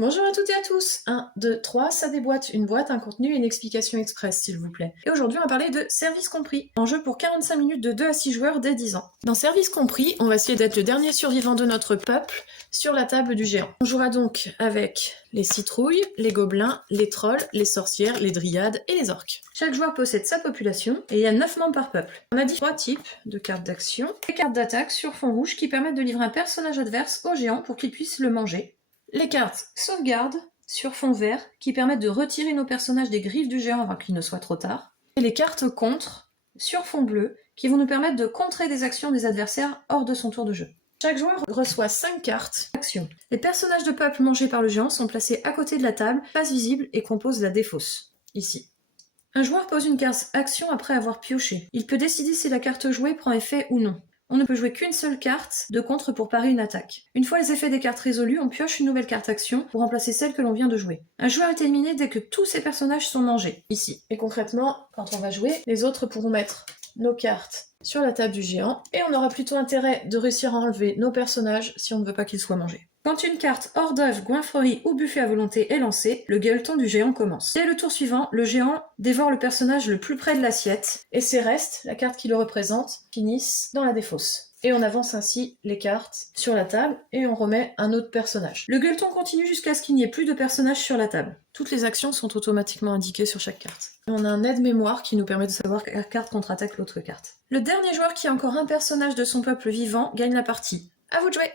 Bonjour à toutes et à tous. 1, 2, 3, ça déboîte. Une boîte, un contenu et une explication express, s'il vous plaît. Et aujourd'hui, on va parler de Service compris. En jeu pour 45 minutes de 2 à 6 joueurs dès 10 ans. Dans Service compris, on va essayer d'être le dernier survivant de notre peuple sur la table du géant. On jouera donc avec les citrouilles, les gobelins, les trolls, les sorcières, les dryades et les orques. Chaque joueur possède sa population et il y a 9 membres par peuple. On a dit 3 types de cartes d'action. Les cartes d'attaque sur fond rouge qui permettent de livrer un personnage adverse au géant pour qu'il puisse le manger. Les cartes sauvegarde sur fond vert qui permettent de retirer nos personnages des griffes du géant avant qu'il ne soit trop tard. Et les cartes contre sur fond bleu qui vont nous permettre de contrer des actions des adversaires hors de son tour de jeu. Chaque joueur reçoit 5 cartes action. Les personnages de peuple mangés par le géant sont placés à côté de la table, face visible et composent la défausse, ici. Un joueur pose une carte action après avoir pioché. Il peut décider si la carte jouée prend effet ou non. On ne peut jouer qu'une seule carte de contre pour parer une attaque. Une fois les effets des cartes résolus, on pioche une nouvelle carte action pour remplacer celle que l'on vient de jouer. Un joueur est éliminé dès que tous ses personnages sont mangés, ici. Et concrètement, quand on va jouer, les autres pourront mettre nos cartes sur la table du géant, et on aura plutôt intérêt de réussir à enlever nos personnages si on ne veut pas qu'ils soient mangés. Quand une carte hors d'œuvre, goinfrerie ou buffet à volonté est lancée, le gueuleton du géant commence. Dès le tour suivant, le géant dévore le personnage le plus près de l'assiette, et ses restes, la carte qui le représente, finissent dans la défausse. Et on avance ainsi les cartes sur la table, et on remet un autre personnage. Le gueuleton continue jusqu'à ce qu'il n'y ait plus de personnages sur la table. Toutes les actions sont automatiquement indiquées sur chaque carte. On a un aide-mémoire qui nous permet de savoir quelle carte contre-attaque l'autre carte. Le dernier joueur qui a encore un personnage de son peuple vivant gagne la partie. À vous de jouer!